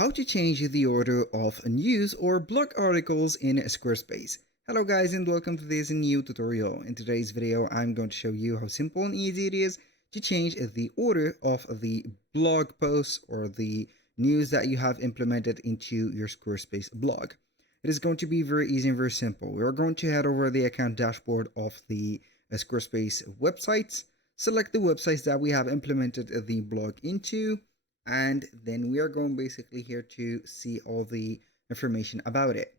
How to change the order of news or blog articles in Squarespace. Hello guys and welcome to this new tutorial. In today's video I'm going to show you how simple and easy it is to change the order of the blog posts or the news that you have implemented into your Squarespace blog. It is going to be very easy and very simple. We are going to head over the account dashboard of the Squarespace websites, select the websites that we have implemented the blog into, and then we are going basically here to see all the information about it.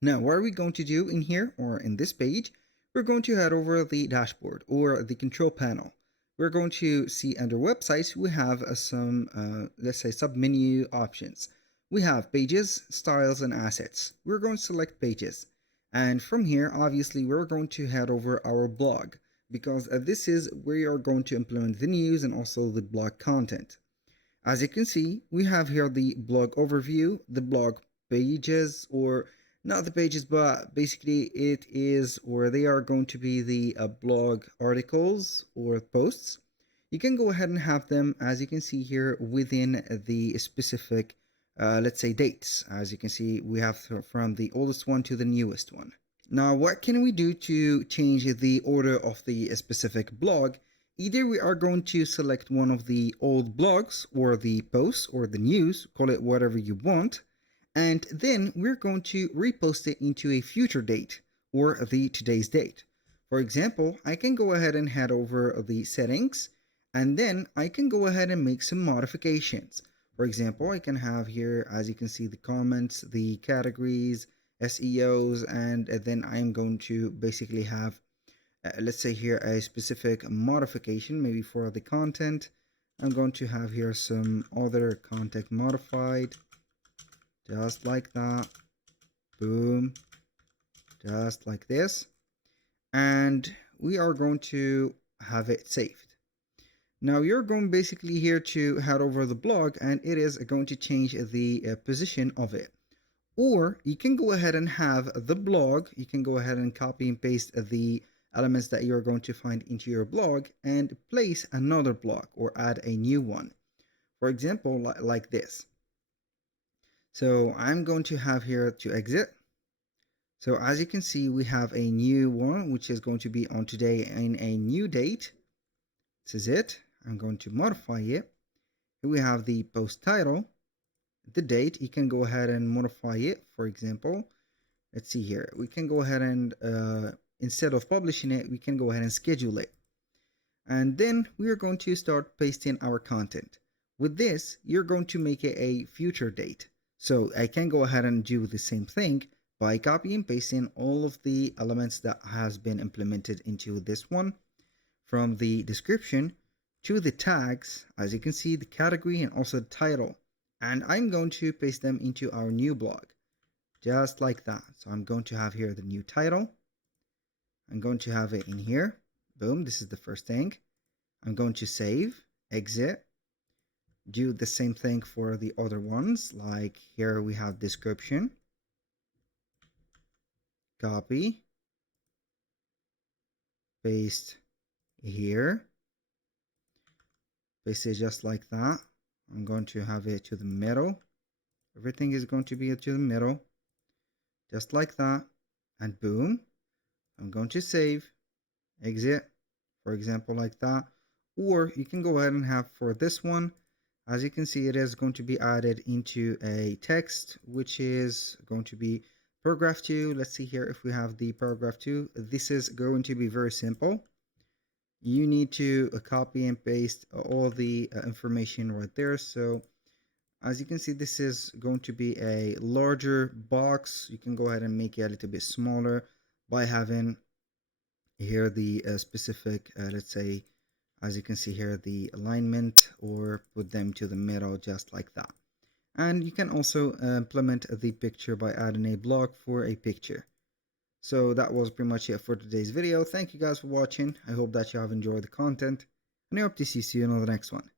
Now, what are we going to do in here or in this page? We're going to head over the dashboard or the control panel. We're going to see under websites, we have some, let's say, sub-menu options. We have pages, styles, and assets. We're going to select pages. And from here, obviously, we're going to head over our blog because this is where you're going to implement the news and also the blog content. As you can see, we have here the blog overview, the blog pages, or not the pages, but basically it is, or they are going to be the blog articles or posts. You can go ahead and have them, as you can see here, within the specific, let's say, dates. As you can see, we have from the oldest one to the newest one. Now, what can we do to change the order of the specific blog? Either we are going to select one of the old blogs or the posts or the news, call it whatever you want, and then we're going to repost it into a future date or the today's date. For example, I can go ahead and head over the settings, and then I can go ahead and make some modifications. For example, I can have here, as you can see, the comments, the categories, SEOs, and then I'm going to basically have let's say here a specific modification, maybe for the content. I'm going to have here some other content modified, just like that. Boom, just like this. And we are going to have it saved. Now you're going basically here to head over the blog, and it is going to change the position of it. Or you can go ahead and have the blog, you can go ahead and copy and paste the elements that you're going to find into your blog and place another blog or add a new one. For example, like this. So I'm going to have here to exit. So as you can see, we have a new one, which is going to be on today in a new date. This is it. I'm going to modify it. Here we have the post title, the date. You can go ahead and modify it. For example, let's see here. We can go ahead and instead of publishing it, we can go ahead and schedule it. And then we are going to start pasting our content. With this, you're going to make it a future date. So I can go ahead and do the same thing by copy and pasting all of the elements that has been implemented into this one, from the description to the tags, as you can see, the category and also the title. And I'm going to paste them into our new blog, just like that. So I'm going to have here the new title. I'm going to have it in here. Boom, this is the first thing. I'm going to save, exit, do the same thing for the other ones. Like here we have description, copy, paste here, paste it just like that. I'm going to have it to the middle. Everything is going to be to the middle, just like that, and boom. I'm going to save, exit, for example, like that. Or you can go ahead and have for this one, as you can see, it is going to be added into a text, which is going to be paragraph 2. Let's see here if we have the paragraph 2. This is going to be very simple. You need to copy and paste all the information right there. So as you can see, this is going to be a larger box. You can go ahead and make it a little bit smaller by having here the specific, let's say, as you can see here, the alignment, or put them to the middle just like that. And you can also implement the picture by adding a block for a picture. So that was pretty much it for today's video. Thank you guys for watching. I hope that you have enjoyed the content, and I hope to see you on the next one.